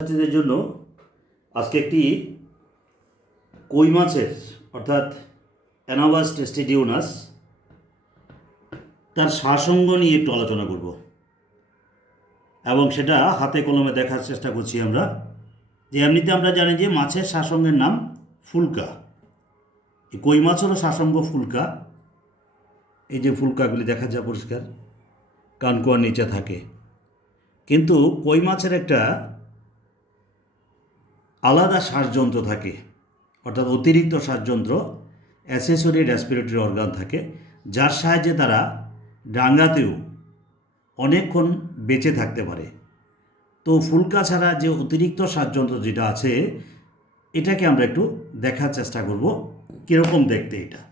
ছাত্রীদের জন্য আজকে একটি কই মাছের অর্থাৎ অ্যানাবাস টেস্টিডিওনাস তার সারসংজ্ঞ নিয়ে একটু আলোচনা করব এবং সেটা হাতে কলমে দেখার চেষ্টা করছি আমরা। যে এমনিতে আমরা জানি যে মাছের সারসংজ্ঞের নাম ফুলকা। এই কই মাছেরও সারসংজ্ঞ ফুলকা। এই যে ফুলকাগুলি দেখা যায় পরিষ্কার, কানকুয়ার নিচে থাকে। কিন্তু কই মাছের একটা আলাদা শ্বাসযন্ত্র থাকে, অর্থাৎ অতিরিক্ত শ্বাসযন্ত্র, অ্যাসেসরি রেসপিরেটরি অর্গান থাকে, যার সাহায্যে তারা ডাঙ্গাতেও অনেকক্ষণ বেঁচে থাকতে পারে। তো ফুলকা ছাড়া যে অতিরিক্ত শ্বাসযন্ত্র যেটা আছে, এটাকে আমরা একটু দেখার চেষ্টা করব কীরকম দেখতে। এটা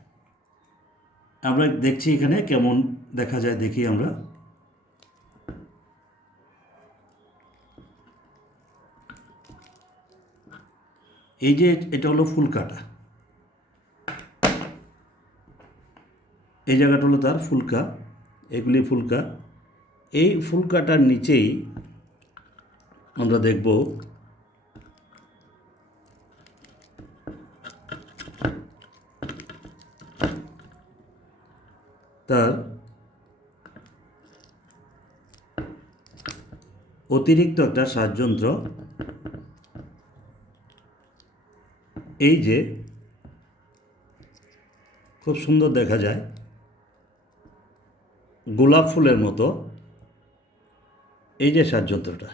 আমরা দেখছি এখানে কেমন দেখা যায়, দেখি আমরা। এই যে এটা হলো ফুলকাটা, এই জায়গাটা হলো তার ফুলকা, এগুলি ফুলকা। এই ফুলকাটার নিচেই আমরা দেখব তার অতিরিক্ত একটা শ্বাসযন্ত্র। এই যে খুব সুন্দর দেখা যায়, গোলাপ ফুলের মতো এই যে শ্বাসযন্ত্রটা,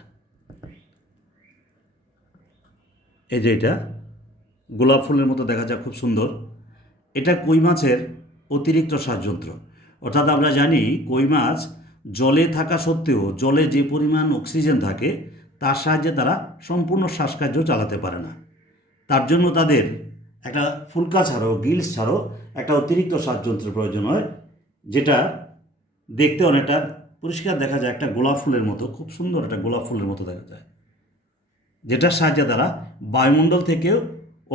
এই যে এটা গোলাপ ফুলের মতো দেখা যায়, খুব সুন্দর। এটা কই মাছের অতিরিক্ত শ্বাসযন্ত্র। অর্থাৎ আমরা জানি কই মাছ জলে থাকা সত্ত্বেও জলে যে পরিমাণ অক্সিজেন থাকে তার সাহায্যে তারা সম্পূর্ণ শ্বাসকার্য চালাতে পারে না। তার জন্য তাদের একটা ফুলকা ছাড়াও, গিলস ছাড়াও একটা অতিরিক্ত শ্বাসযন্ত্রের প্রয়োজন হয়, যেটা দেখতে অনেকটা পরিষ্কার দেখা যায়, একটা গোলাপ ফুলের মতো, খুব সুন্দর একটা গোলাপ ফুলের মতো দেখা যায়, যেটার সাহায্যে তারা বায়ুমণ্ডল থেকেও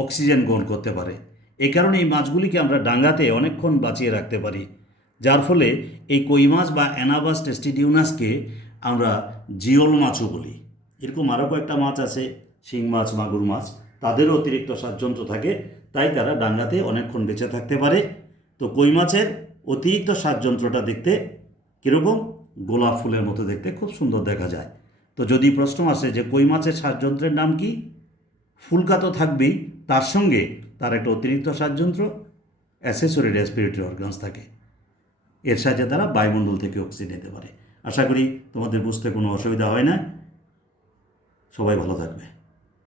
অক্সিজেন গ্রহণ করতে পারে। এই কারণে এই মাছগুলিকে আমরা ডাঙ্গাতে অনেকক্ষণ বাঁচিয়ে রাখতে পারি, যার ফলে এই কই মাছ বা অ্যানাবাস টেস্টিডিওনাসকে আমরা জিওল মাছও বলি। এরকম আরও কয়েকটা মাছ আছে, শিং মাছ, মাগুর মাছ, তাদেরও অতিরিক্ত শ্বাসযন্ত্র থাকে, তাই তারা ডাঙ্গাতে অনেকক্ষণ বেঁচে থাকতে পারে। তো কই মাছের অতিরিক্ত শ্বাসযন্ত্রটা দেখতে কীরকম? গোলাপ ফুলের মতো দেখতে, খুব সুন্দর দেখা যায়। তো যদি প্রশ্ন আসে যে কই মাছের শ্বাসযন্ত্রের নাম কি, ফুলকা তো থাকবেই, তার সঙ্গে তার একটা অতিরিক্ত শ্বাসযন্ত্র, অ্যাসেসরি রেসপিরেটরি অর্গানস থাকে, এর সাহায্যে তারা বায়ুমণ্ডল থেকে অক্সিজেন নিতে পারে। আশা করি তোমাদের বুঝতে কোনো অসুবিধা হয় না। সবাই ভালো থাকবে।